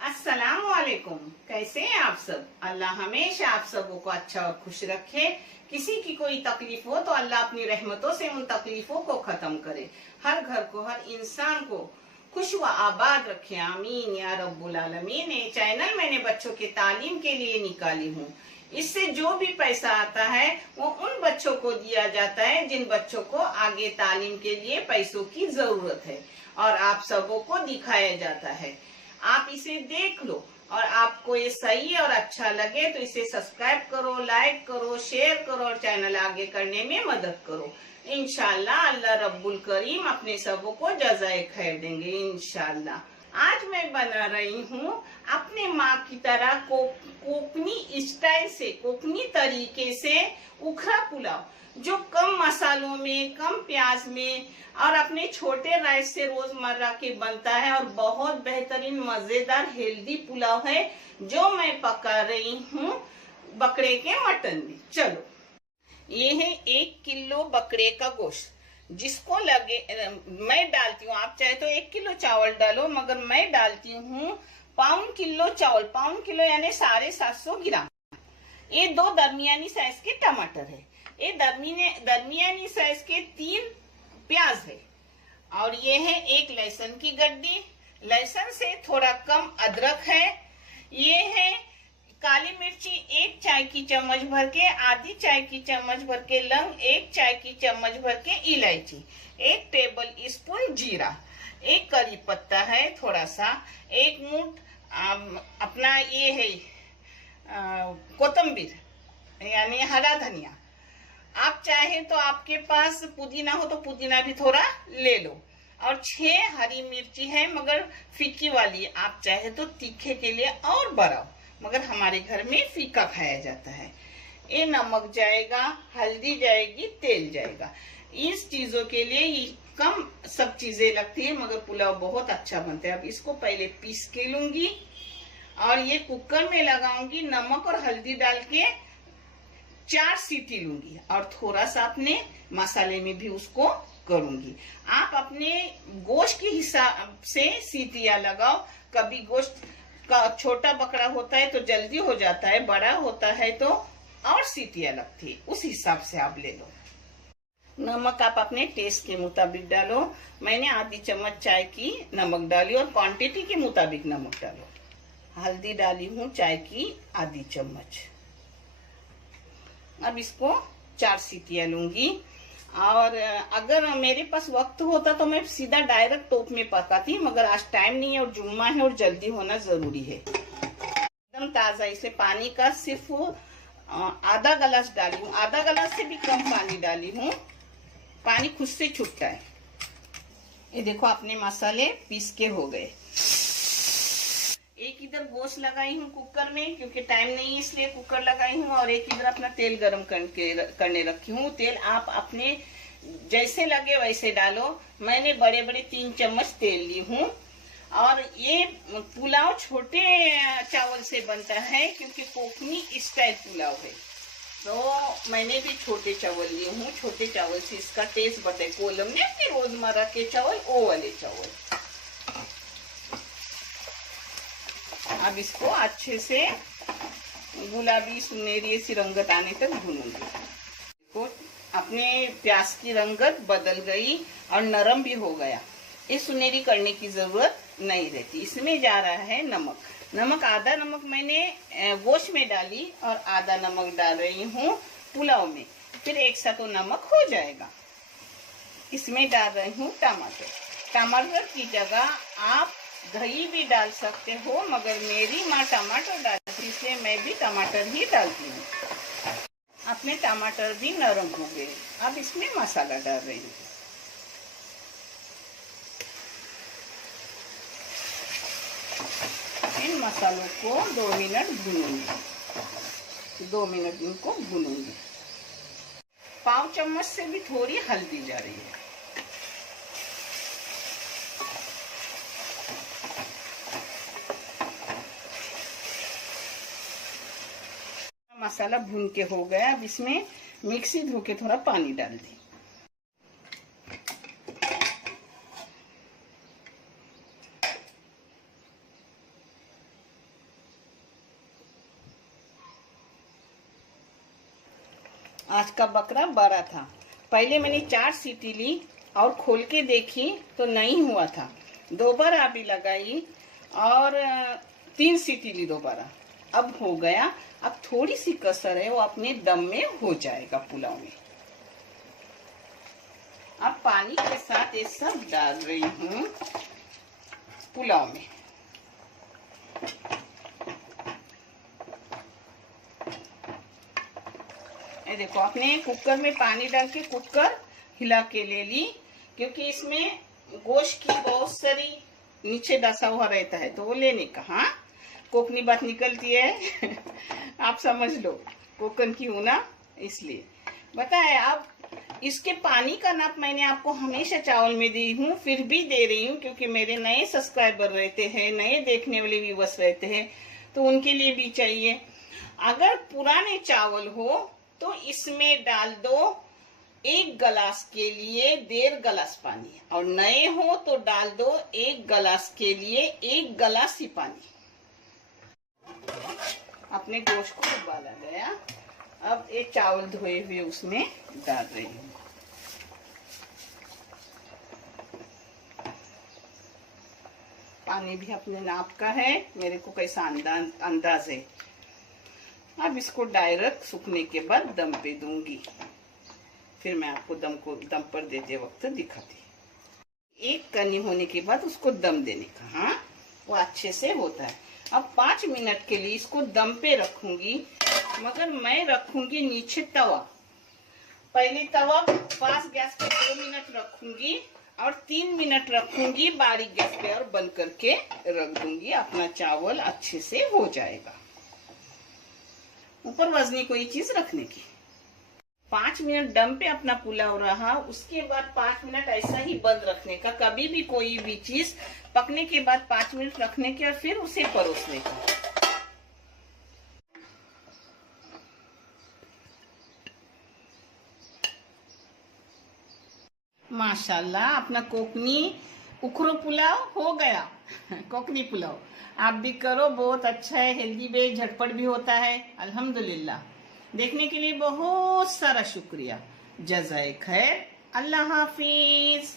अस्सलाम वालेकुम। कैसे हैं आप सब? अल्लाह हमेशा आप सबों को अच्छा और खुश रखे। किसी की कोई तकलीफ हो तो अल्लाह अपनी रहमतों से उन तकलीफों को खत्म करे। हर घर को, हर इंसान को खुश व आबाद रखे। आमीन या रब्बुल आलमीन। ये चैनल मैंने बच्चों के तालीम के लिए निकाली हूँ। इससे जो भी पैसा आता है वो उन बच्चों को दिया जाता है जिन बच्चों को आगे तालीम के लिए पैसों की जरूरत है, और आप सबों को दिखाया जाता है। आप इसे देख लो और आपको ये सही और अच्छा लगे तो इसे सब्सक्राइब करो, लाइक करो, शेयर करो और चैनल आगे करने में मदद करो। इंशाल्लाह अल्लाह रब्बुल करीम अपने सबों को जज़ाए खैर देंगे इंशाल्लाह। आज मैं बना रही हूँ अपने माँ की तरह कोकनी स्टाइल से, कोकनी तरीके से उखरा पुलाव, जो कम मसालों में, कम प्याज में और अपने छोटे राइस से रोजमर्रा के बनता है और बहुत बेहतरीन मजेदार हेल्दी पुलाव है, जो मैं पका रही हूँ बकरे के मटन में। चलो, ये है 1 किलो बकरे का गोश्त, जिसको लगे मैं डालती हूँ। आप चाहे तो 1 किलो चावल डालो, मगर मैं डालती हूँ पाउन किलो चावल। पाउन किलो यानी 750 ग्राम। ये 2 दरमियानी साइज के टमाटर है। ये दरमियानी साइज के 3 प्याज है, और ये है 1 लहसुन की गड्डी। लहसुन से थोड़ा कम अदरक है। ये है काली मिर्ची 1 चाय की चम्मच भर के, आधी चाय की चम्मच भर के लौंग, 1 चाय की चम्मच भर के इलायची, 1 टेबल स्पून जीरा, 1 करी पत्ता है थोड़ा सा, 1 मुठ अपना ये है कोतंबीर यानी हरा धनिया। आप चाहे तो आपके पास पुदीना हो तो पुदीना भी थोड़ा ले लो, और 6 हरी मिर्ची है, मगर फीकी वाली। आप चाहे तो तीखे के लिए और बढ़ाओ, मगर हमारे घर में फीका खाया जाता है। ये नमक जाएगा, हल्दी जाएगी, तेल जाएगा। इस चीजों के लिए कम सब चीजें लगती है, मगर पुलाव बहुत अच्छा बनता है। अब इसको पहले पीस के लूंगी और ये कुकर में लगाऊंगी। नमक और हल्दी डाल के 4 सीटी लूंगी और थोड़ा सा अपने मसाले में भी उसको करूंगी। आप अपने गोश्त के हिसाब से सीटियां लगाओ। कभी गोश्त का छोटा बकरा होता है तो जल्दी हो जाता है, बड़ा होता है तो और सीटियां लगती है, उस हिसाब से आप ले लो। नमक आप अपने टेस्ट के मुताबिक डालो। मैंने आधी चम्मच चाय की नमक डाली और क्वांटिटी के मुताबिक नमक डालो। हल्दी डाली हूँ चाय की आधी चम्मच। अब इसको 4 सीटियां लूंगी, और अगर मेरे पास वक्त होता तो मैं सीधा डायरेक्ट टोप में पकाती, मगर आज टाइम नहीं है और जुम्मा है और जल्दी होना जरूरी है। एकदम ताजा, इसे पानी का सिर्फ आधा गिलास डाली हूँ, आधा गिलास से भी कम पानी डाली हूँ। पानी खुद से छूटता है। ये देखो अपने मसाले पीस के हो गए। एक इधर गोश्त लगाई हूँ कुकर में, क्योंकि टाइम नहीं है इसलिए कुकर लगाई हूँ, और एक इधर अपना तेल गरम करने रखी हूँ। तेल आप अपने जैसे लगे वैसे डालो। मैंने बड़े बड़े 3 चम्मच तेल ली हूँ, और ये पुलाव छोटे चावल से बनता है, क्योंकि कोकनी स्टाइल पुलाव है, तो मैंने भी छोटे चावल लिए हूँ। छोटे चावल से इसका टेस्ट बताए। कोलम में अपने रोजमर्रा के चावल, वो वाले चावल। अब इसको अच्छे से गुलाबी सुनहरी सी रंगत आने तक भूनूंगी। तो अपने प्याज की रंगत बदल गई और नरम भी हो गया। ये सुनहरी करने की जरूरत नहीं रहती। इसमें जा रहा है नमक। नमक आधा नमक मैंने गोश्त में डाली और आधा नमक डाल रही हूँ पुलाव में, फिर एक साथ तो नमक हो जाएगा। इसमें डाल रही हूँ टमाटर। टमाटर की जगह आप दही भी डाल सकते हो, मगर मेरी माँ टमाटर डालती इसलिए मैं भी टमाटर ही डालती हूँ। अपने टमाटर भी नरम हो गए। अब इसमें मसाला डाल रही हूँ। इन मसालों को 2 मिनट भूनूंगी। 2 मिनट इनको भूनूंगी। पाव चम्मच से भी थोड़ी हल्दी जा रही है। मसाला भून के हो गया। अब इसमें मिक्सी धो के थोड़ा पानी डाल दी। आज का बकरा बड़ा था। पहले मैंने 4 सीटी ली और खोल के देखी तो नहीं हुआ था। दोबारा भी लगाई और 3 सीटी ली दोबारा, अब हो गया। अब थोड़ी सी कसर है, वो अपने दम में हो जाएगा पुलाव में। अब पानी के साथ ये सब डाल रही हूँ पुलाव में। ये देखो, आपने कुकर में पानी डाल के कुकर हिला के ले ली, क्योंकि इसमें गोश्त की बहुत सारी नीचे डसा हुआ रहता है, तो वो लेने का। हाँ, कोकनी बात निकलती है आप समझ लो, कोकन की हूं ना, इसलिए बताए। अब इसके पानी का नाप मैंने आपको हमेशा चावल में दी हूँ, फिर भी दे रही हूँ, क्योंकि मेरे नए सब्सक्राइबर रहते हैं, नए देखने वाले व्यूअर्स रहते हैं, तो उनके लिए भी चाहिए। अगर पुराने चावल हो तो इसमें डाल दो 1 गिलास के लिए 1.5 गिलास पानी, और नए हो तो डाल दो 1 गिलास के लिए 1 गिलास ही पानी। अपने गोश्त को उबाला गया, अब एक चावल धोए हुए उसमें डाल रही हूँ। पानी भी अपने नाप का है, मेरे को कैसा अंदाज है। अब इसको डायरेक्ट सूखने के बाद दम पे दूंगी, फिर मैं आपको दम पर देते वक्त दिखाती। 1 कनी होने के बाद उसको दम देने का। हाँ, वो अच्छे से होता है। अब 5 मिनट के लिए इसको दम पे रखूंगी, मगर मैं रखूंगी नीचे तवा। पहले तवा फास्ट गैस पे 2 मिनट रखूंगी और 3 मिनट रखूंगी बारीक गैस पे, और बंद करके रख दूंगी। अपना चावल अच्छे से हो जाएगा। ऊपर वजनी कोई चीज रखने की। 5 मिनट दम पे अपना पुलाव रहा, उसके बाद 5 मिनट ऐसा ही बंद रखने का। कभी भी कोई भी चीज पकने के बाद 5 मिनट रखने के और फिर उसे परोसने का। माशाल्लाह, अपना कोकनी उखरो पुलाव हो गया कोकनी पुलाव आप भी करो, बहुत अच्छा है, हेल्दी भी, झटपट भी होता है। अल्हम्दुलिल्लाह। देखने के लिए बहुत सारा शुक्रिया। जज़ाए खैर। अल्लाह हाफिज।